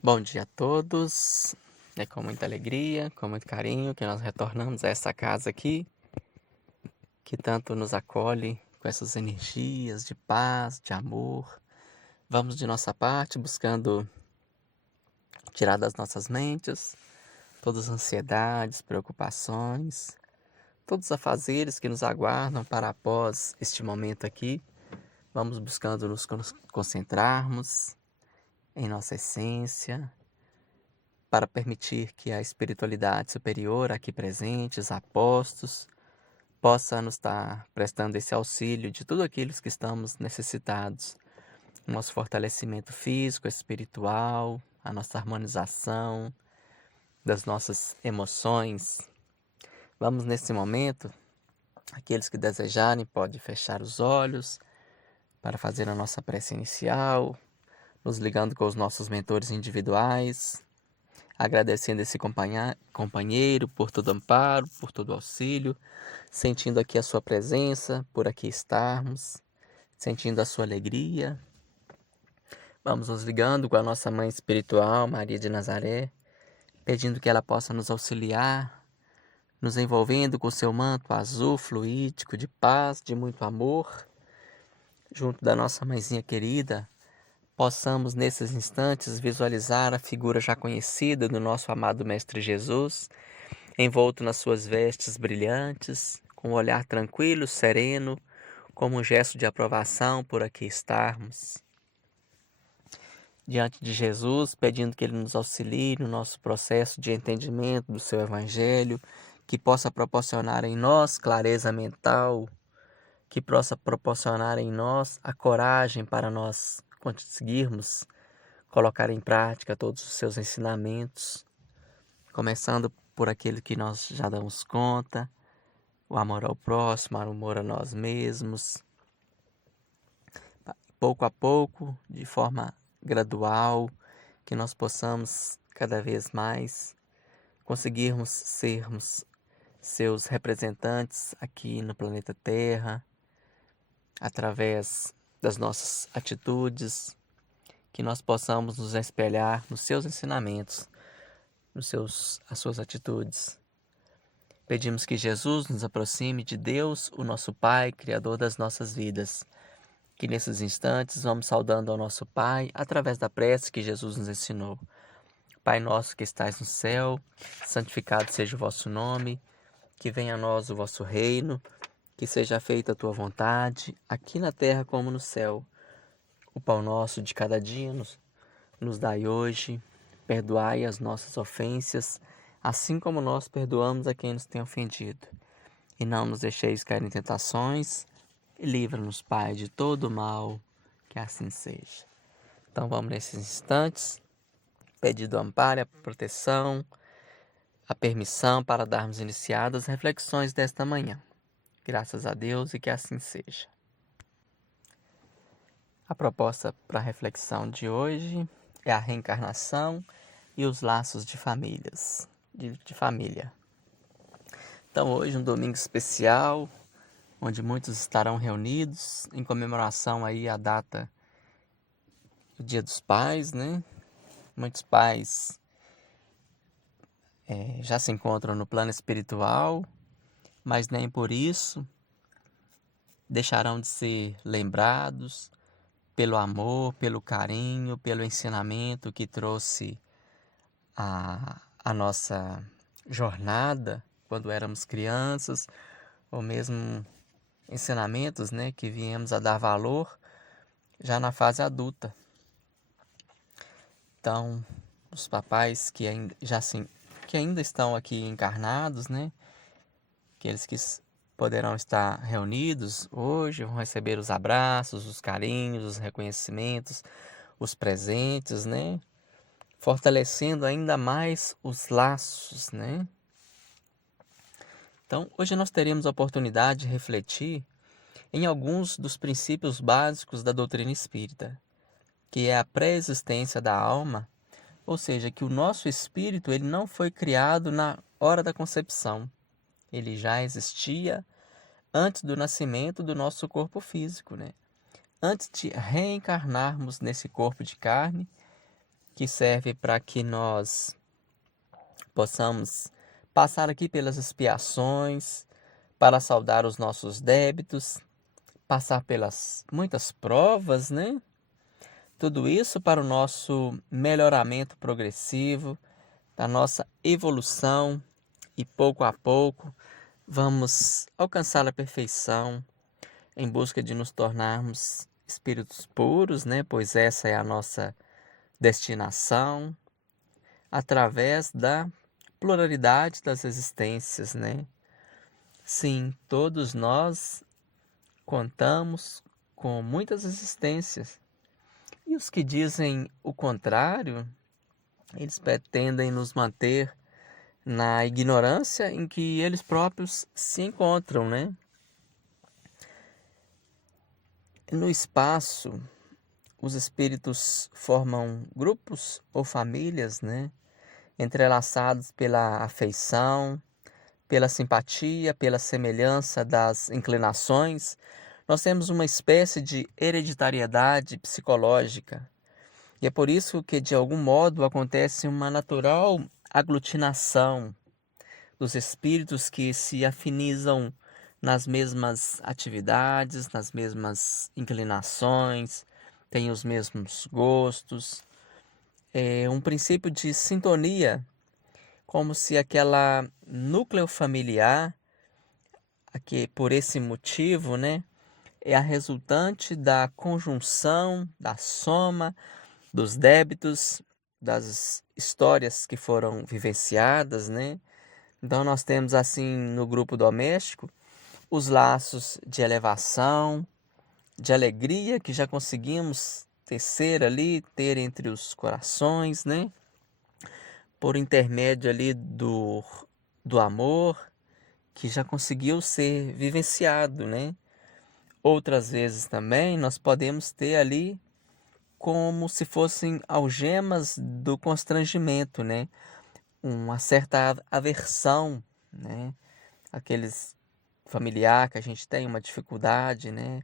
Bom dia a todos. É com muita alegria, com muito carinho que nós retornamos a essa casa aqui, que tanto nos acolhe com essas energias de paz, de amor. Vamos de nossa parte buscando tirar das nossas mentes todas as ansiedades, preocupações, todos os afazeres que nos aguardam para após este momento aqui. Vamos buscando nos concentrarmos em nossa essência, para permitir que a espiritualidade superior aqui presente, os apostos, possa nos estar prestando esse auxílio de tudo aquilo que estamos necessitados. O nosso fortalecimento físico, espiritual, a nossa harmonização das nossas emoções. Vamos nesse momento, aqueles que desejarem podem fechar os olhos para fazer a nossa prece inicial, nos ligando com os nossos mentores individuais, agradecendo esse companheiro por todo amparo, por todo auxílio, sentindo aqui a sua presença, por aqui estarmos, sentindo a sua alegria. Vamos nos ligando com a nossa mãe espiritual, Maria de Nazaré, pedindo que ela possa nos auxiliar, nos envolvendo com seu manto azul fluídico de paz, de muito amor, junto da nossa mãezinha querida. Possamos nesses instantes visualizar a figura já conhecida do nosso amado Mestre Jesus, envolto nas suas vestes brilhantes, com um olhar tranquilo, sereno, como um gesto de aprovação por aqui estarmos. Diante de Jesus, pedindo que Ele nos auxilie no nosso processo de entendimento do seu Evangelho, que possa proporcionar em nós clareza mental, que possa proporcionar em nós a coragem para nós conseguirmos colocar em prática todos os seus ensinamentos, começando por aquele que nós já damos conta, o amor ao próximo, o amor a nós mesmos, pouco a pouco, de forma gradual, que nós possamos cada vez mais conseguirmos sermos seus representantes aqui no planeta Terra, através das nossas atitudes, que nós possamos nos espelhar nos seus ensinamentos, as suas atitudes. Pedimos que Jesus nos aproxime de Deus, o nosso Pai, Criador das nossas vidas. Que nesses instantes vamos saudando ao nosso Pai através da prece que Jesus nos ensinou. Pai nosso que estais no céu, santificado seja o vosso nome, que venha a nós o vosso reino, que seja feita a tua vontade, aqui na terra como no céu. O pão nosso de cada dia nos dai hoje, perdoai as nossas ofensas, assim como nós perdoamos a quem nos tem ofendido. E não nos deixeis cair em tentações, e livra-nos, Pai, de todo mal, que assim seja. Então vamos nesses instantes, pedindo o amparo, a proteção, a permissão para darmos iniciadas as reflexões desta manhã. Graças a Deus e que assim seja. A proposta para a reflexão de hoje é a reencarnação e os laços de famílias, de família. Então hoje um domingo especial, onde muitos estarão reunidos em comemoração aí à data do Dia dos Pais, né? Muitos pais já se encontram no plano espiritual, mas nem por isso deixarão de ser lembrados pelo amor, pelo carinho, pelo ensinamento que trouxe a nossa jornada quando éramos crianças, ou mesmo ensinamentos, né, que viemos a dar valor já na fase adulta. Então, os papais que ainda, que ainda estão aqui encarnados, né, aqueles que poderão estar reunidos hoje, vão receber os abraços, os carinhos, os reconhecimentos, os presentes, né, fortalecendo ainda mais os laços, né. Então, hoje nós teremos a oportunidade de refletir em alguns dos princípios básicos da doutrina espírita, que é a pré-existência da alma, ou seja, que o nosso espírito ele não foi criado na hora da concepção, ele já existia antes do nascimento do nosso corpo físico, né? Antes de reencarnarmos nesse corpo de carne, que serve para que nós possamos passar aqui pelas expiações, para saldar os nossos débitos, passar pelas muitas provas, né? Tudo isso para o nosso melhoramento progressivo, da nossa evolução, e pouco a pouco vamos alcançar a perfeição em busca de nos tornarmos espíritos puros, né? Pois essa é a nossa destinação, através da pluralidade das existências, né? Sim, todos nós contamos com muitas existências. E os que dizem o contrário, eles pretendem nos manter na ignorância em que eles próprios se encontram, né? No espaço, os espíritos formam grupos ou famílias, né? Entrelaçados pela afeição, pela simpatia, pela semelhança das inclinações. Nós temos uma espécie de hereditariedade psicológica. E é por isso que, de algum modo, acontece uma natural aglutinação dos espíritos que se afinizam nas mesmas atividades, nas mesmas inclinações, têm os mesmos gostos. É um princípio de sintonia, como se aquela núcleo familiar, que por esse motivo, né, é a resultante da conjunção, da soma dos débitos, das histórias que foram vivenciadas, né? Então nós temos assim no grupo doméstico os laços de elevação, de alegria que já conseguimos tecer ali, ter entre os corações, né? Por intermédio ali do amor que já conseguiu ser vivenciado, né? Outras vezes também nós podemos ter ali como se fossem algemas do constrangimento, né? Uma certa aversão, né? Aqueles familiar que a gente tem uma dificuldade, né?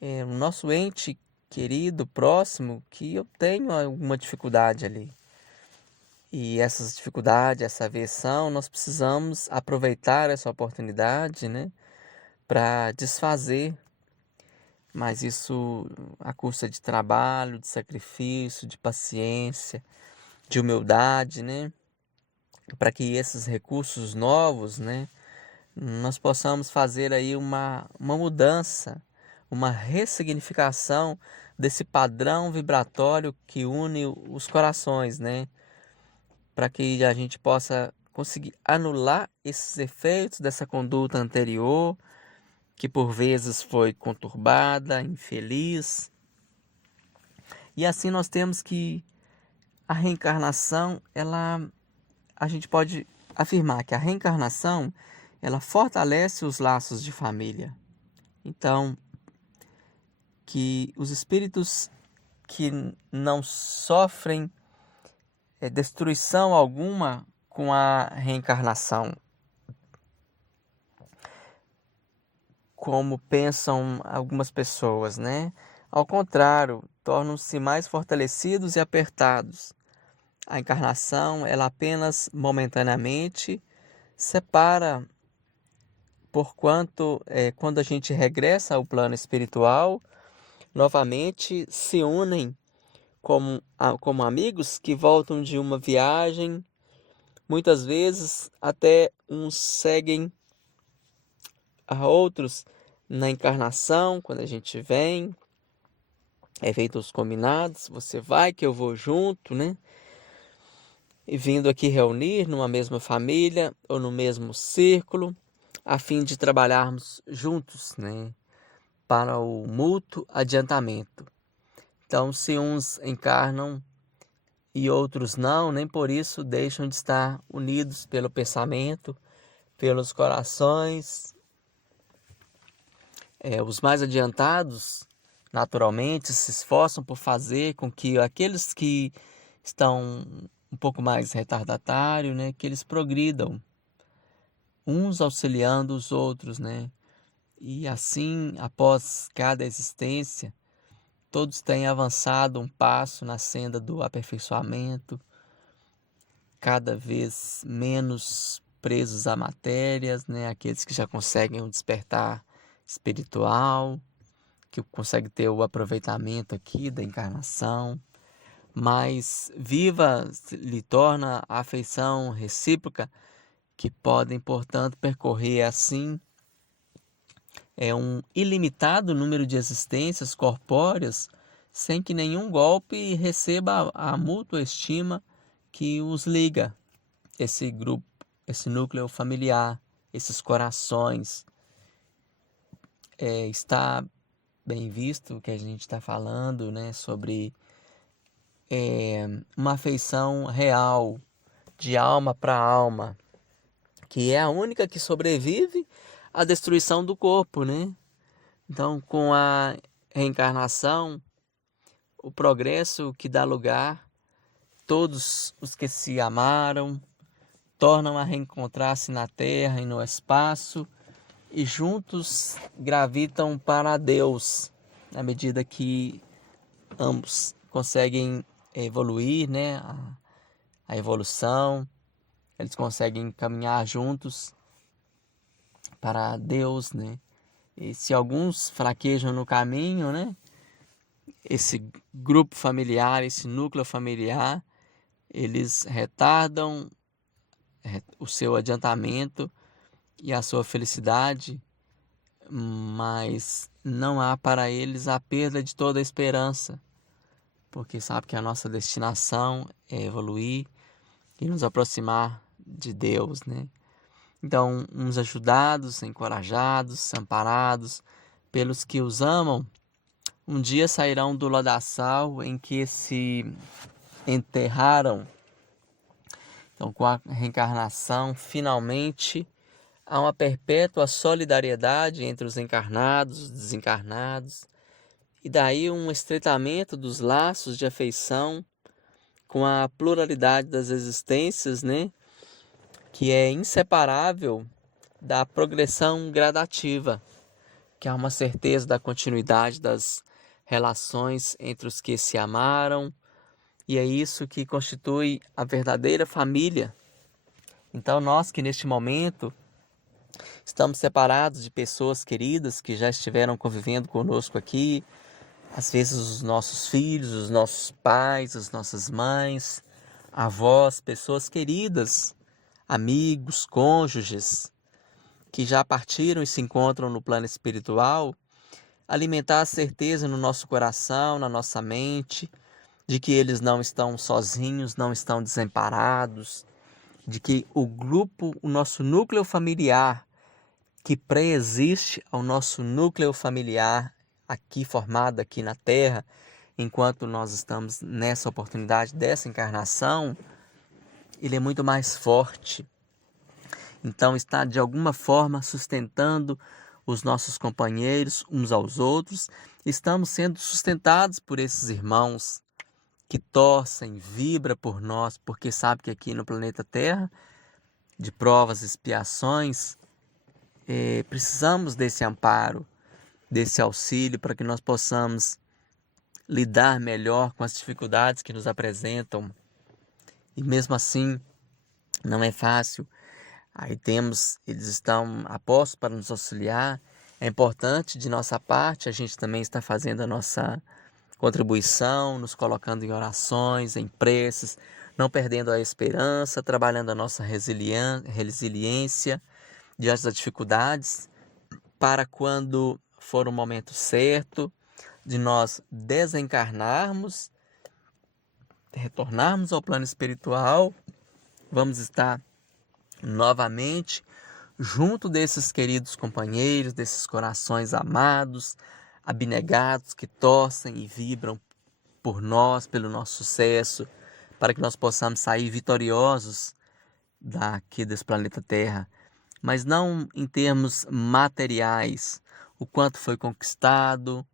É o nosso ente querido, próximo, que eu tenho alguma dificuldade ali. E essas dificuldades, essa aversão, nós precisamos aproveitar essa oportunidade, né? Para desfazer, mas isso à custa de trabalho, de sacrifício, de paciência, de humildade, né? Para que esses recursos novos, né? Nós possamos fazer aí uma mudança, uma ressignificação desse padrão vibratório que une os corações, né? Para que a gente possa conseguir anular esses efeitos dessa conduta anterior, que por vezes foi conturbada, infeliz. E assim nós temos que a reencarnação, a gente pode afirmar que a reencarnação, ela fortalece os laços de família. Então, que os espíritos que não sofrem destruição alguma com a reencarnação, como pensam algumas pessoas, né? Ao contrário, tornam-se mais fortalecidos e apertados. A encarnação, ela apenas momentaneamente separa, porquanto quando a gente regressa ao plano espiritual, novamente se unem como amigos que voltam de uma viagem. Muitas vezes até uns seguem a outros na encarnação, quando a gente vem, é feito os combinados, você vai que eu vou junto, né? E vindo aqui reunir numa mesma família ou no mesmo círculo, a fim de trabalharmos juntos, né? Para o mútuo adiantamento. Então, se uns encarnam e outros não, nem por isso deixam de estar unidos pelo pensamento, pelos corações. Os mais adiantados, naturalmente, se esforçam por fazer com que aqueles que estão um pouco mais retardatários, né, que eles progridam, uns auxiliando os outros, né? E assim, após cada existência, todos têm avançado um passo na senda do aperfeiçoamento, cada vez menos presos a matérias, né? Aqueles que já conseguem um despertar espiritual, que conseguem ter o aproveitamento aqui da encarnação, mas viva lhe torna a afeição recíproca, que podem, portanto, percorrer assim um ilimitado número de existências corpóreas, sem que nenhum golpe receba a mútua estima que os liga, esse grupo, esse núcleo familiar, esses corações. Está bem visto que a gente está falando, né, sobre uma afeição real, de alma para alma, que é a única que sobrevive à destruição do corpo, né? Então, com a reencarnação, o progresso que dá lugar, todos os que se amaram tornam a reencontrar-se na terra e no espaço e juntos gravitam para Deus, na medida que ambos conseguem evoluir, né? A evolução, eles conseguem caminhar juntos para Deus, né? E se alguns fraquejam no caminho, né? Esse grupo familiar, esse núcleo familiar, eles retardam o seu adiantamento e a sua felicidade, mas não há para eles a perda de toda a esperança, porque sabe que a nossa destinação é evoluir e nos aproximar de Deus, né? Então, uns ajudados, encorajados, amparados pelos que os amam, um dia sairão do lodaçal em que se enterraram. Então, com a reencarnação, finalmente, há uma perpétua solidariedade entre os encarnados e os desencarnados, e daí um estreitamento dos laços de afeição com a pluralidade das existências, né? Que é inseparável da progressão gradativa, que há uma certeza da continuidade das relações entre os que se amaram, e é isso que constitui a verdadeira família. Então, nós que neste momento estamos separados de pessoas queridas que já estiveram convivendo conosco aqui, às vezes os nossos filhos, os nossos pais, as nossas mães, avós, pessoas queridas, amigos, cônjuges, que já partiram e se encontram no plano espiritual, alimentar a certeza no nosso coração, na nossa mente, de que eles não estão sozinhos, não estão desamparados, de que o grupo, o nosso núcleo familiar, que pré-existe ao nosso núcleo familiar aqui formado aqui na Terra, enquanto nós estamos nessa oportunidade dessa encarnação, ele é muito mais forte. Então está de alguma forma sustentando os nossos companheiros uns aos outros. Estamos sendo sustentados por esses irmãos que torcem, vibram por nós, porque sabe que aqui no planeta Terra, de provas e expiações, precisamos desse amparo, desse auxílio para que nós possamos lidar melhor com as dificuldades que nos apresentam. E mesmo assim, não é fácil. Aí eles estão apostos para nos auxiliar. É importante de nossa parte, a gente também está fazendo a nossa contribuição, nos colocando em orações, em preces, não perdendo a esperança, trabalhando a nossa resiliência diante das dificuldades, para quando for o momento certo de nós desencarnarmos, retornarmos ao plano espiritual, vamos estar novamente junto desses queridos companheiros, desses corações amados, abnegados, que torcem e vibram por nós, pelo nosso sucesso, para que nós possamos sair vitoriosos daqui desse planeta Terra, mas não em termos materiais, o quanto foi conquistado,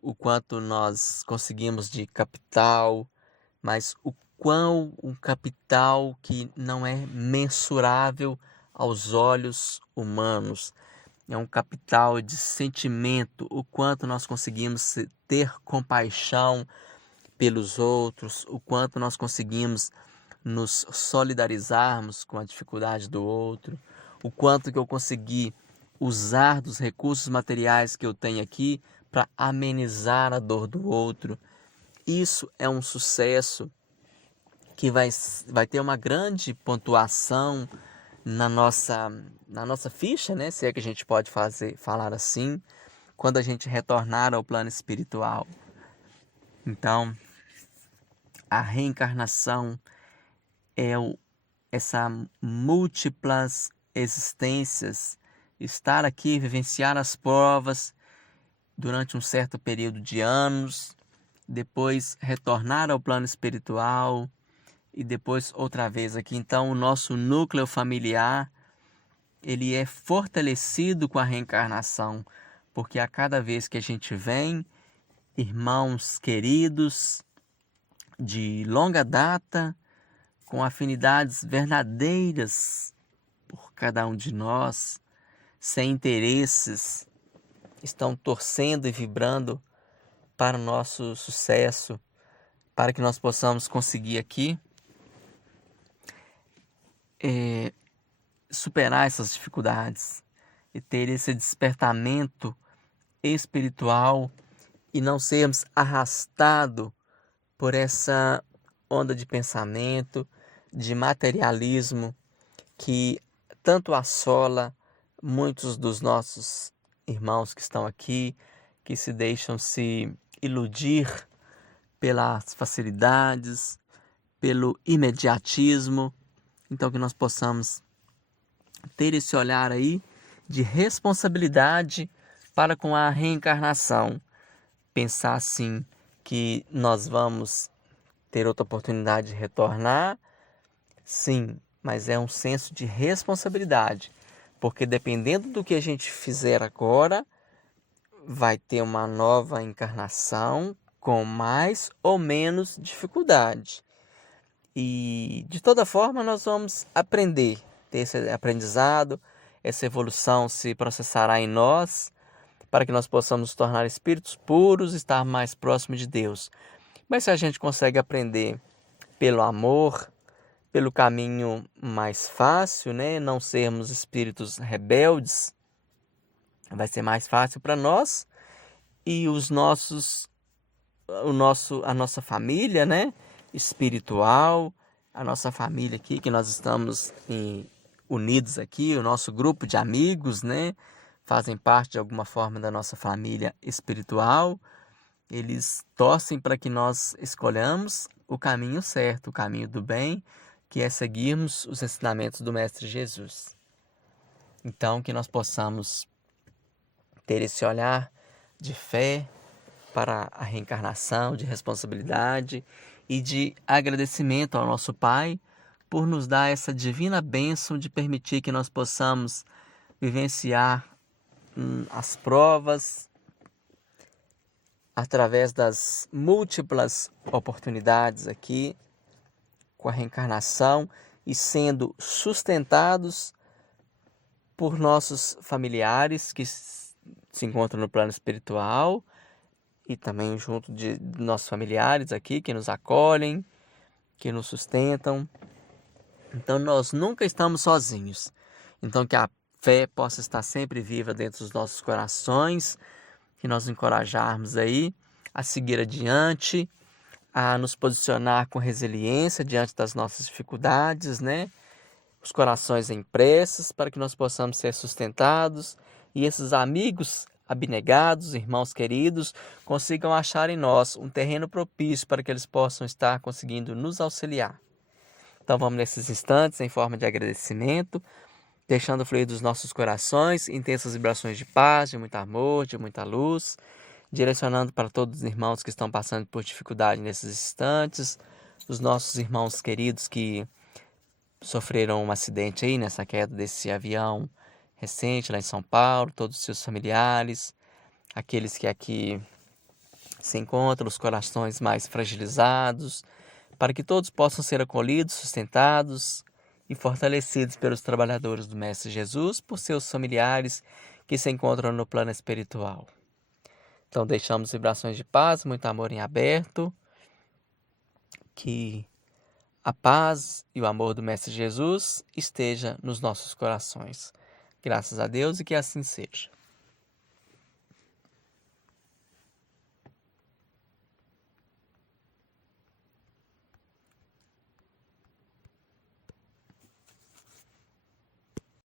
o quanto nós conseguimos de capital, mas um capital que não é mensurável aos olhos humanos. é um capital de sentimento, o quanto nós conseguimos ter compaixão pelos outros, o quanto nós conseguimos nos solidarizarmos com a dificuldade do outro, o quanto que eu consegui usar dos recursos materiais que eu tenho aqui para amenizar a dor do outro. Isso é um sucesso que vai ter uma grande pontuação na nossa ficha, né? Se é que a gente pode falar assim, quando a gente retornar ao plano espiritual. Então, a reencarnação é essa múltiplas existências, estar aqui, vivenciar as provas durante um certo período de anos, depois retornar ao plano espiritual e depois outra vez aqui. Então, o nosso núcleo familiar, ele é fortalecido com a reencarnação, porque a cada vez que a gente vem, irmãos queridos de longa data, com afinidades verdadeiras por cada um de nós, sem interesses, estão torcendo e vibrando para o nosso sucesso, para que nós possamos conseguir aqui superar essas dificuldades e ter esse despertamento espiritual e não sermos arrastados por essa onda de pensamento, de materialismo que tanto assola muitos dos nossos irmãos que estão aqui, que se deixam se iludir pelas facilidades, pelo imediatismo. Então que nós possamos ter esse olhar aí de responsabilidade para com a reencarnação. Pensar assim que nós vamos ter outra oportunidade de retornar, sim, mas é um senso de responsabilidade, porque dependendo do que a gente fizer agora, vai ter uma nova encarnação com mais ou menos dificuldade. E de toda forma nós vamos aprender, ter esse aprendizado, essa evolução se processará em nós, para que nós possamos nos tornar espíritos puros, estar mais próximo de Deus. Mas se a gente consegue aprender pelo amor, pelo caminho mais fácil, né? Não sermos espíritos rebeldes, vai ser mais fácil para nós e a nossa família, né? Espiritual, a nossa família aqui, que nós estamos unidos aqui, o nosso grupo de amigos, né? Fazem parte de alguma forma da nossa família espiritual. Eles torcem para que nós escolhamos o caminho certo, o caminho do bem, que é seguirmos os ensinamentos do Mestre Jesus. Então, que nós possamos ter esse olhar de fé para a reencarnação, de responsabilidade e de agradecimento ao nosso Pai por nos dar essa divina bênção de permitir que nós possamos vivenciar as provas através das múltiplas oportunidades aqui com a reencarnação e sendo sustentados por nossos familiares que se encontram no plano espiritual e também junto de nossos familiares aqui que nos acolhem, que nos sustentam. Então nós nunca estamos sozinhos. Então que a fé possa estar sempre viva dentro dos nossos corações, que nós encorajarmos aí a seguir adiante, a nos posicionar com resiliência diante das nossas dificuldades, né? Os corações em preces para que nós possamos ser sustentados e esses amigos abnegados, irmãos queridos, consigam achar em nós um terreno propício para que eles possam estar conseguindo nos auxiliar. Então vamos nesses instantes em forma de agradecimento, deixando fluir dos nossos corações intensas vibrações de paz, de muito amor, de muita luz, direcionando para todos os irmãos que estão passando por dificuldade nesses instantes, os nossos irmãos queridos que sofreram um acidente aí nessa queda desse avião recente lá em São Paulo, todos os seus familiares, aqueles que aqui se encontram, os corações mais fragilizados, para que todos possam ser acolhidos, sustentados e fortalecidos pelos trabalhadores do Mestre Jesus, por seus familiares que se encontram no plano espiritual. Então deixamos vibrações de paz, muito amor em aberto, que a paz e o amor do Mestre Jesus esteja nos nossos corações. Graças a Deus e que assim seja.